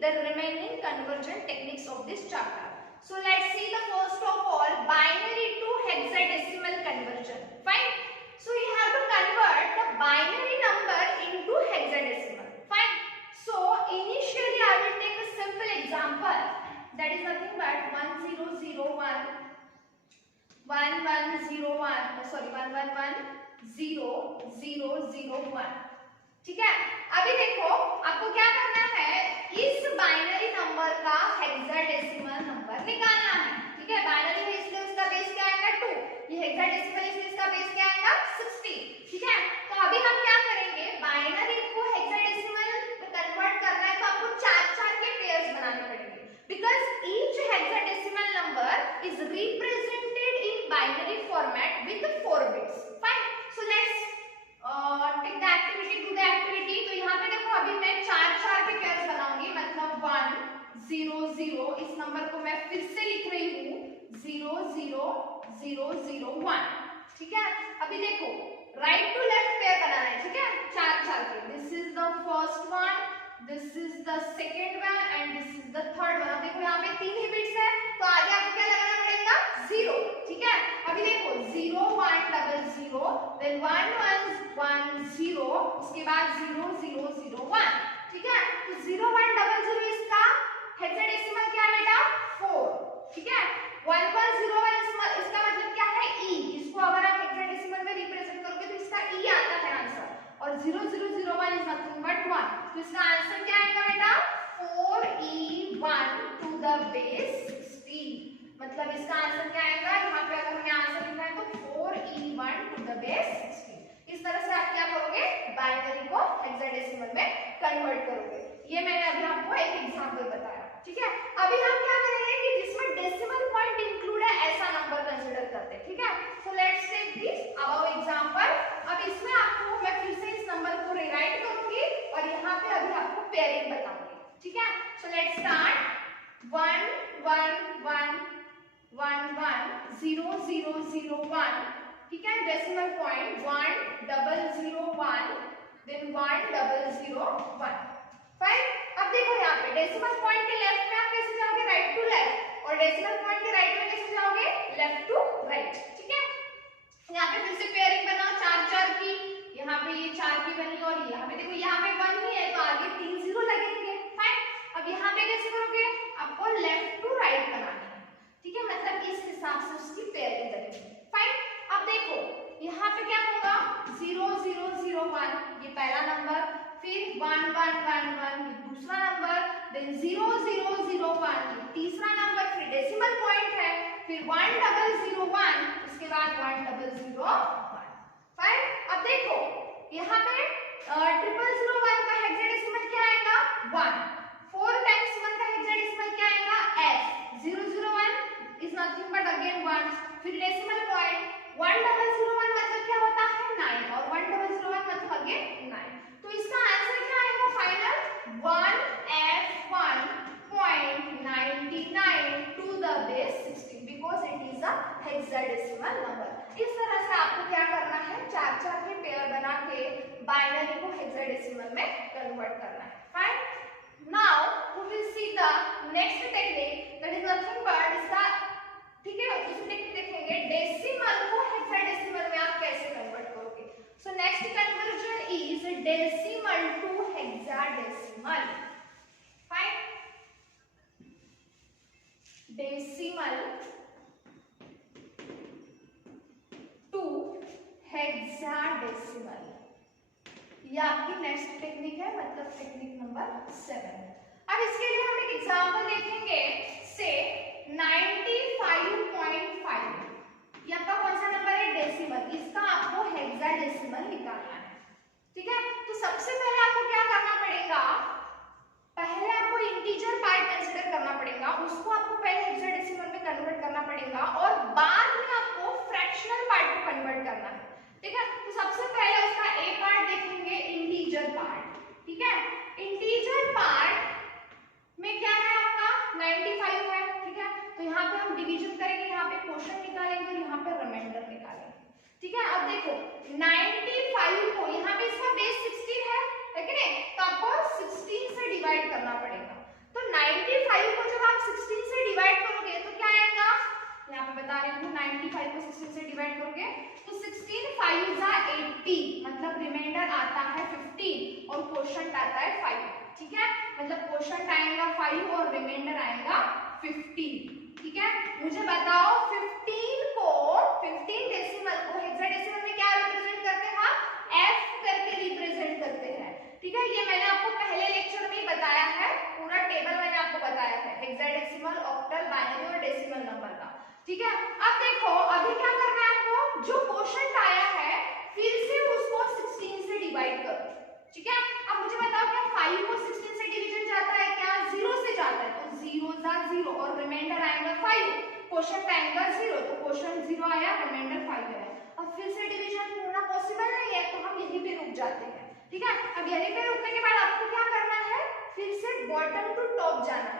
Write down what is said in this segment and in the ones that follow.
the remaining conversion techniques of this chapter. So let's see the first of all binary to hexadecimal conversion. Fine. So you have to convert the binary number into hexadecimal. Fine. So initially I will take a simple example, that is nothing but 1001 1101 sorry 11100001. ठीक है, अभी देखो आपको क्या करना है, इस binary number का हेक्साडेसिमल नंबर निकालना है. ठीक है, बाइनरी है इसलिए उसका बेस क्या आएगा 2, ये हेक्साडेसिमल इसलिए इसका बेस क्या आएगा 60. ठीक है, तो अभी हम क्या करेंगे, बाइनरी को हेक्साडेसिमल में कन्वर्ट करना है तो आपको 4 के पेयर्स बनाने पड़ेंगे, because each hexadecimal number is represented in binary format with 4 bits. Fine. So let's take the activity, do the activity. तो यहाँ पे देखो अभी मैं 4 के पेयर्स बनाऊंगी, मतलब 1 0 0. इस नंबर को मैं फिर से लिख रही हूँ 0 0 0 0 1. ठीक है, अभी देखो राइट टू लेफ्ट पेयर बनाना है. ठीक है, 4 के. This is the first one, this is the second one and this is the third one. अब देखो यहाँ पे 3 ही बिट्स है तो आगे आपको क्या लगाना पड़ेगा 0. ठीक है, अभी देखो 0 1 0 0 देन 1 1 1 0, उसके बाद 0 0 0 1. ठीक है, तो 0 1 0 0 इसका हेक्साडेसिमल क्या है बेटा 4. ठीक है, 1 1 0 1 इसका मतलब क्या है e. इसको अगर आप हेक्साडेसिमल में रिप्रेजेंट करोगे तो इसका e आता है आंसर, और 0 0 0 1 इज नथिंग बट 1. तो इसका आंसर क्या आएगा बेटा 4e1 टू द बेस 60. मतलब इसका आंसर क्या आएगा, यहाँ पे अगर हमें आंसर लिखना है तो 4e1 टू द बेस 60. इस तरह से आप क्या करोगे, बाइनरी को हेक्साडेसिमल में कन्वर्ट करोगे. ये मैंने अभी आपको एक एग्जांपल बताया. ठीक है, अभी हम क्या करेंगे कि जिसमें डेसिमल पॉइंट इंक्लूड है ऐसा नंबर कंसीडर करते हैं. ठीक है, so let's take this above example. अब इसमें आपको मैं फिर से इस नंबर को रीराइट करूंगी और यहाँ पे अभी आपको पेयरिंग बताऊंगी. ठीक है, सो लेट्स स्टार्ट 1 1 1 1 1 0 0 0 1. ठीक है, डेसिमल पॉइंट 1 0 0 1 देन 1 0 0 1. फाइन. अब देखो यहाँ पे डेसिमल पॉइंट के लेफ्ट में आप कैसे जाओगे, राइट टू लेफ्ट, और डेसिमल पॉइंट के राइट में कैसे जाओगे, लेफ्ट टू राइट. ठीक है, यहाँ पे फिर से पेयरिंग बनाओ 4 की. यहाँ पे ये 4 की बनी और यहाँ पे देखो यहाँ पे 1 ही है तो आगे 3 0 लगेंगे. फाइन. अब यहाँ पे कैसे करोगे, आपको लेफ्ट टू राइट बनाना है. ठीक है, मतलब इस हिसाब से उसकी पेयरिंग बनेगी. फाइन. अब देखो यहाँ पे क्या होगा 0 0 0 1 ये पहला नंबर, फिर 1 1 1 1 ये दूसरा नंबर, देन 0 0 0 1 ये तीसरा नंबर, फिर डेसिमल पॉइंट है, फिर 1 0 0 1, इसके बाद 1 0 0 1. फाइन. अब देखो यहाँ पे 0001 का हेक्साडेसिमल क्या आएगा 1. 4 टाइम्स 1 का हेक्साडेसिमल क्या आएगा f. 001 is nothing but again 1, फिर डेसिमल पॉइंट 1001 मतलब क्या होता है 9, और 1001 मतलब अगेन 9. तो इसका आंसर क्या आएगा final 1f1.99 to the base 60 because it is a hexadecimal number. इस तरह से आपको क्या करना है 4 के पेयर बना के बाइनरी को हेक्साडेसिमल में कन्वर्ट करना है. Fine. Now we will see the next technique, that is nothing but इसका. ठीक है, दूसरी टेक्निक देखेंगे डेसिमल को हेक्साडेसिमल में आप कैसे कन्वर्ट करोगे. So next conversion is decimal to hexadecimal. Fine. Decimal to hexadecimal, ये आपकी नेक्स्ट टेक्निक है, मतलब टेक्निक नंबर 7. अब इसके लिए हम एक एग्जांपल देखेंगे से 95.5. ये आपका कौन सा नंबर है डेसिमल, इसका आपको हेक्साडेसिमल निकालना है. ठीक है, तो सबसे पहले आपको क्या करना पड़ेगा, पहले आपको इंटीजर पार्ट कंसीडर करना पड़ेगा, उसको आपको पहले हेक्साडेसिमल में कन्वर्ट करना पड़ेगा और बाद में आपको फ्रैक्शनल पार्ट को कन्वर्ट करना है. ठीक है, तो सबसे पहले उसका ए पार्ट देखेंगे इंटीजर पार्ट. रिमाइंडर आता है 15 और क्वोशंट आता है 5, ठीक है। मतलब क्वोशंट आएगा 5 और रिमाइंडर आएगा 15, ठीक है। मुझे बताओ 15 डेसिमल को हेक्साडेसिमल में क्या रिप्रेजेंट करते हैं हम? f करके रिप्रेजेंट करते हैं, ठीक है। ये मैंने आपको पहले लेक्चर में ही बताया है, पूरा टेबल मैंने आपको बताया है हेक्साडेसिमल, ऑक्टल, बाइनरी और डेसिमल नंबर का, ठीक है। अब देखो अभी क्या करना है आपको, जो क्वोशंट आया है फिर से उसको 16 से डिवाइड करो, ठीक है। अब मुझे बताओ क्या 5 को 16 से डिवीजन जाता है क्या? 0 से जाता है, तो 0 जा 0 और रिमाइंडर आएगा 5, क्वोशंट आएगा 0, तो क्वोशंट 0 आया, रिमाइंडर 5 आया। अब फिर से डिवीजन होना पॉसिबल नहीं है, तो हम यहीं पे रुक जाते हैं, ठीक है। अब यहीं पे रुकने के बाद आपको क्या करना है, फिर से बॉटम टू टॉप जाना है,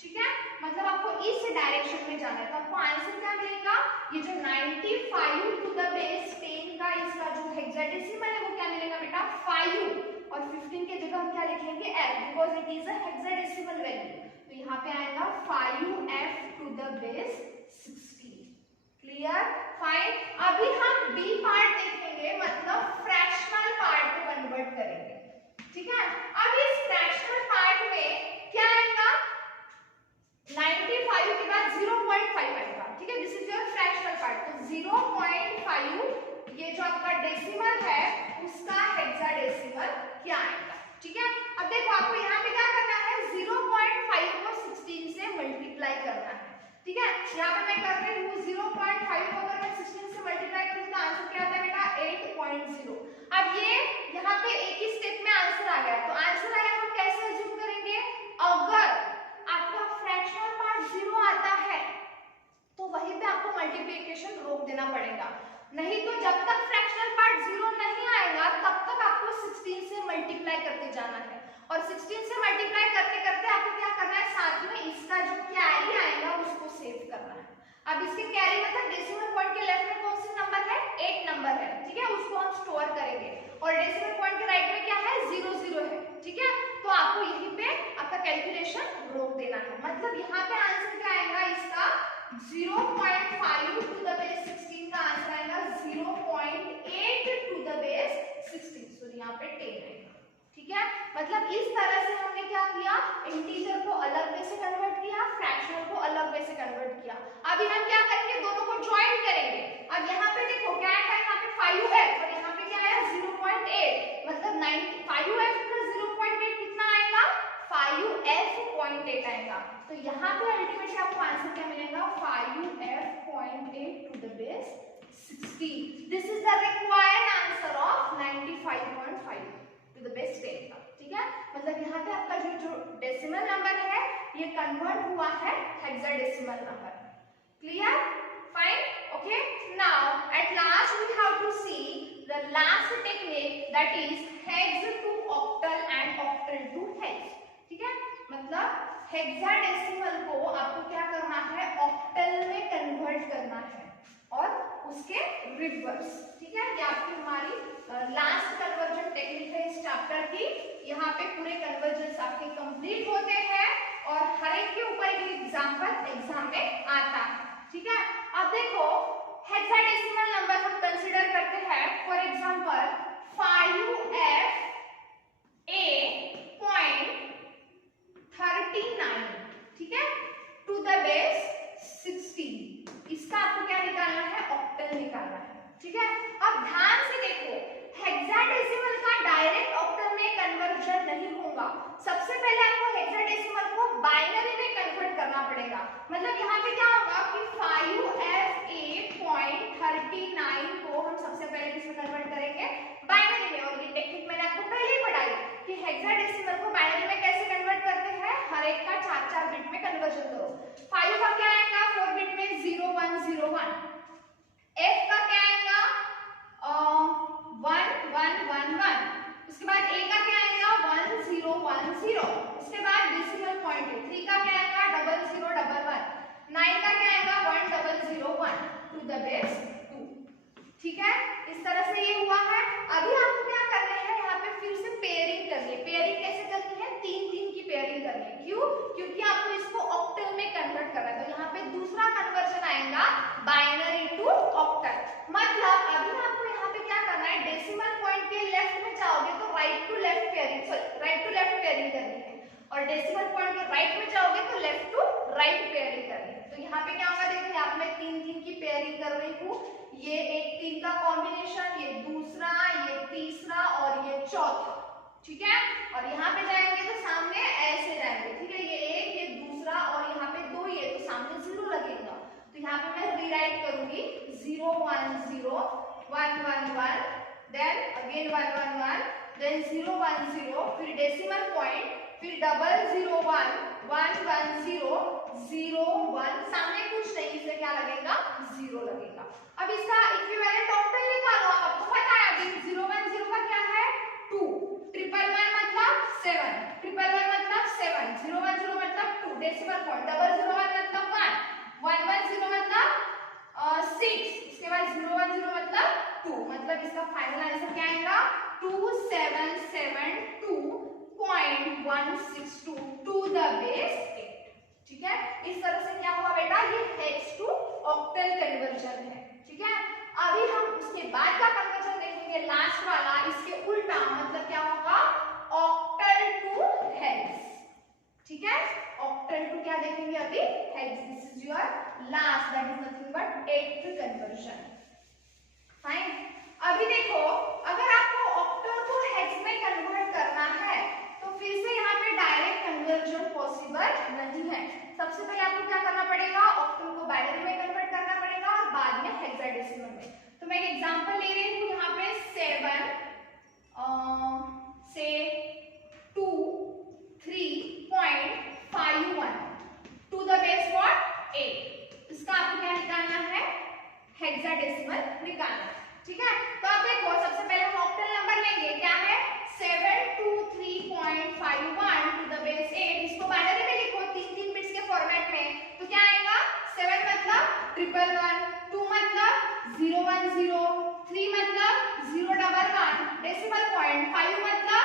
ठीक है। मतलब आपको इस डायरेक्शन में जाना है, तो आपको आंसर क्या मिलेगा? ये जो 95 टू द बेस 10 का इसका जो हेक्साडेसिमल है वो क्या मिलेगा बेटा? 5, और 15 के जगह हम क्या लिखेंगे? f, because it is a hexadecimal value, तो यहाँ पे आएगा 5f to the base 16, clear, fine. अभी हम बी पार्ट देखेंगे, मतलब फ्रैक्शनल पार्ट को कन्वर्ट करेंगे, ठीक है। अब इस फ्रैक्शनल पार्ट में क्या आएगा? 95 के बाद 0.5 आएगा, ठीक है। This is your fractional part, तो 0.5 ये जो आपका डेसिमल है उसका हेक्साडेसिमल क्या आएगा, ठीक है। अब देखो आपको यहाँ पे क्या करना है, 0.5 को 16 से मल्टीप्लाई करना है, ठीक है। यहाँ पे मैं कर रही हूँ 0.5 को अगर मैं 16 से मल्टीप्लाई करूँ तो आंसर क्या आता है बेटा? 8.0। अब ये यहाँ पे एक ही स्टेप में आंसर आ गया, तो आंसर आया हम कैसे अज्यूम करेंगे? अगर आपका फ्रैक्शनल पार्ट 0 आता है तो वहीं पे आपको मल्टीप्लिकेशन रोक देना पड़ेगा, नहीं तो जब तक फ्रैक्शनल पार्ट 0 नहीं आएगा तब तक आपको 16 से मल्टीप्लाई करते जाना है, और 16 से मल्टीप्लाई करते करते आपको क्या करना है, साथ में इसका जो कैरी आएगा उसको सेव करना है। अब इसके कैरी मतलब डेसिमल पॉइंट के लेफ्ट में कौन सा नंबर है? 8 नंबर है, ठीक है, उसको हम स्टोर करेंगे, और डेसिमल पॉइंट के राइट में क्या है? 0 0 है, ठीक है। तो आपको यहीं पे आपका कैलकुलेशन रोक देना है, मतलब यहाँ पे आंसर क्या आएगा इसका? 0.5 टू द बेस 16 का आंसर आएगा 0.8 टू द बेस 16, सो यहाँ पे 10 आएगा, ठीक है। मतलब इस तरह से हमने क्या किया, इंटीजर को अलग वे से कन्वर्ट किया, फ्रैक्शनल को अलग वे से कन्वर्ट किया। अभी हम क्या करेंगे, दोनों को ज्वाइन करेंगे। अब यहाँ पे देखो क्या है, यहाँ पे 5f और यहाँ पे क्या आया 0.8, मतलब 5f प्लस 0.8 कितना आएगा? 5f.8 आएगा, तो यहाँ पे अल्टीमेटली आपको आंसर क्या मिलेगा? 5f.8 to the base 16। This is the required answer of 95.5 to the base 10 का, ठीक है। मतलब यहाँ पे आपका जो डेसिमल नंबर है ये कन्वर्ट हुआ है hexadecimal number, clear, fine, okay. Now at last we have to see the last technique, that is hex to octal and octal to hex, ठीक है। मतलब हेक्साडेसिमल को आपको क्या करना है, ऑक्टल में कन्वर्ट करना है और उसके रिवर्स, ठीक है। ये आपकी हमारी लास्ट कन्वर्जन टेक्निक है इस चैप्टर की। यहाँ पे पूरे कन्वर्जन आपके कंप्लीट होते हैं और हर एक के ऊपर एक एग्जांपल एग्जाम में आता है, ठीक है। अब देखो हेक्साडेसिमल नंबर हम कंसीडर करते हैं, फॉर एग्जांपल 5f A.39, ठीक है, टू द बेस 16, इसका आपको क्या निकालना है? ऑक्टल निकालना है, ठीक है। अब ध्यान से देखो, हेक्साडेसिमल का डायरेक्ट ऑक्टल में कन्वर्जन नहीं होगा, सबसे पहले आपको हेक्साडेसिमल को बाइनरी में कन्वर्ट करना पड़ेगा। मतलब यहाँ पे क्या होगा कि 5f A.39 को हम सबसे पहले किसमें कन्वर्ट करेंगे? बाइनरी में, और ये टेक्निक मैंने आपको पहले ही पढ़ाई कि हेक्साडेसिमल को बाइनरी में कैसे कन्वर्ट करते हैं, हर एक का 4 बिट में कन्वर्जन करो। 5 का क्या आएगा 4 बिट में 0101, f का क्या आएगा 1111, उसके बाद a का क्या आएगा 1010, उसके बाद डेसिमल पॉइंट है 3 का क्या आएगा 0011, 9 का क्या आएगा 1001 टू द बेस 2, ठीक है। इस तरह से ये हुआ है। अभी आपको क्या करना है, यहाँ पे फिर से पेयरिंग करनी है। पेयरिंग कैसे करनी है? 3 की पेयरिंग करनी है, क्यों? क्योंकि आपको इसको ऑक्टल में कन्वर्ट करना है, तो यहाँ पे दूसरा कन्वर्जन आएगा बाइनरी टू ऑक्टल। मतलब अभी आपको यहाँ पे क्या करना है, डेसिमल पॉइंट के left right to left pairing, sorry right to left pairing करनी है, और डेसिमल पॉइंट के राइट में जाओगे तो लेफ्ट टू राइट पेयरिंग करनी है। तो यहाँ पे क्या होगा, देखो यहाँ पे मैं 3 की पेयरिंग कर रही हूँ, ये एक 3 का कॉम्बिनेशन, ये दूसरा, ये तीसरा और ये चौथा, ठीक है। और यहाँ पे जाएंगे तो सामने ऐसे जाएंगे, ठीक है, ये एक, ये दूसरा और यहाँ पे 2, ये तो सामने 0 लगेगा। तो यहाँ पे मैं रीराइट करूंगी 0 1 0 1 1 1, देन अगेन 1 1 1, देन 0 1 0, फिर डेसिमल पॉइंट, फिर डबल 0 1 1 1 0 0 1, सामने कुछ नहीं, इससे क्या लगेगा 0 लगेगा। अब इसका इक्विवेलेंट ऑक्टल निकालो, आपको पता है अभी 0 1 0 का क्या है 2, 1 1 1 मतलब 7, 1 1 1 मतलब 7, 0 1 0 मतलब 2, डेसिमल पॉइंट, डबल 0 1 मतलब 1, 1 1 0 मतलब 6, इसके बाद 0 1 0 मतलब 2, मतलब इसका फाइनल आंसर क्या आएगा 2772.162 टू द बेस 8, ठीक है। इस तरह से क्या हुआ बेटा, ये हेक्स टू ऑक्टल कन्वर्जन है, ठीक है। अभी हम उसके बाद का कन्वर्जन देखेंगे, लास्ट वाला, इसके उल्टा, मतलब क्या होगा ऑक्टल टू हेक्स, ठीक है। ऑक्टल टू क्या देखेंगे अभी, hex. This is your last, that is nothing but 8th conversion, fine. अभी देखो, अगर आपको ऑक्टल को हेक्स में कन्वर्ट करना है तो फिर से यहाँ पे डायरेक्ट कन्वर्जन पॉसिबल नहीं है। सबसे पहले आपको क्या करना पड़ेगा, ऑक्टल को बाइनरी में कन्वर्ट करना पड़ेगा और बाद में हेक्साडेसिमल में। तो मैं एक एग्जांपल ले रही हूँ, यहाँ पे 7 से 2 3.51 टू द बेस व्हाट 8, इसका आपको क्या निकालना है, हेक्साडेसिमल निकालना है, ठीक है। तो आप देखो, सबसे पहले हम ऑक्टल नंबर लेंगे, क्या है 723.51 टू द बेस 8, इसको बाइनरी में लिखो 3 बिट्स के फॉर्मेट में, तो क्या आएगा 7 मतलब 111, 2 मतलब 010, 3 मतलब 011, डेसिमल पॉइंट, 5 मतलब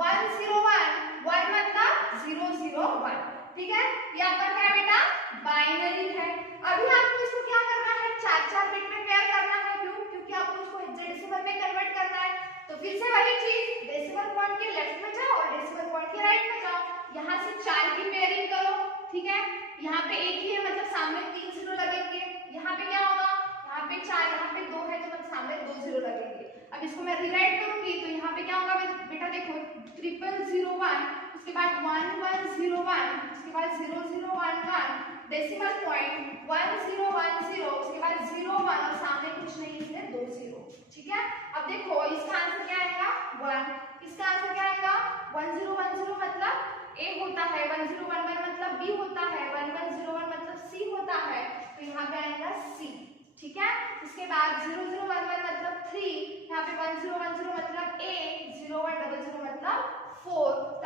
101, 1 मतलब 001, ठीक है। ये आपका क्या है बेटा, बाइनरी है। अभी आपको इसको क्या करना है, 4 बिट में पेयर करना है, क्यों, क्योंकि आपको इसको हेक्साडेसिमल में कन्वर्ट करना है। तो फिर से वही चीज, डेसिमल पॉइंट के लेफ्ट में जाओ और डेसिमल पॉइंट के राइट में जाओ, यहाँ से 4 की पेयरिंग करो, ठीक है। यहाँ पे एक ही है, मतलब सामने 3 0 लगेंगे, यहाँ पे क्या होगा, यहाँ पे 4, यहाँ पे 2 है, तो मतलब सामने 2 0 लगेंगे। अब इसको मैं रीराइट करूंगी, तो यहाँ पे क्या होगा बेटा, देखो 0001, उसके बाद 1101, उसके बाद 0011, डेसिमल पॉइंट 1010, उसके बाद 01 और सामने कुछ नहीं, इसमें 2 0, ठीक है। अब देखो इसका आंसर क्या आएगा 1, इसका आंसर क्या आएगा 1010 मतलब A होता है, 1011 मतलब B होता है, 1101 मतलब C होता है, तो यहाँ पे आएगा C, ठीक है। इसके बाद 0011 मतलब 3, यहाँ पे 1010 मतलब A, 0100 मतलब 4, तो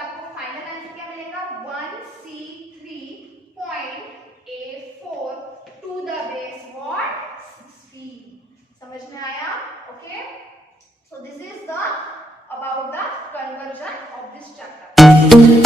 आपको फाइनल आंसर क्या मिलेगा 1C3.A4 to the base what 16, समझ में आया, okay. So this is the about the conversion of this chapter.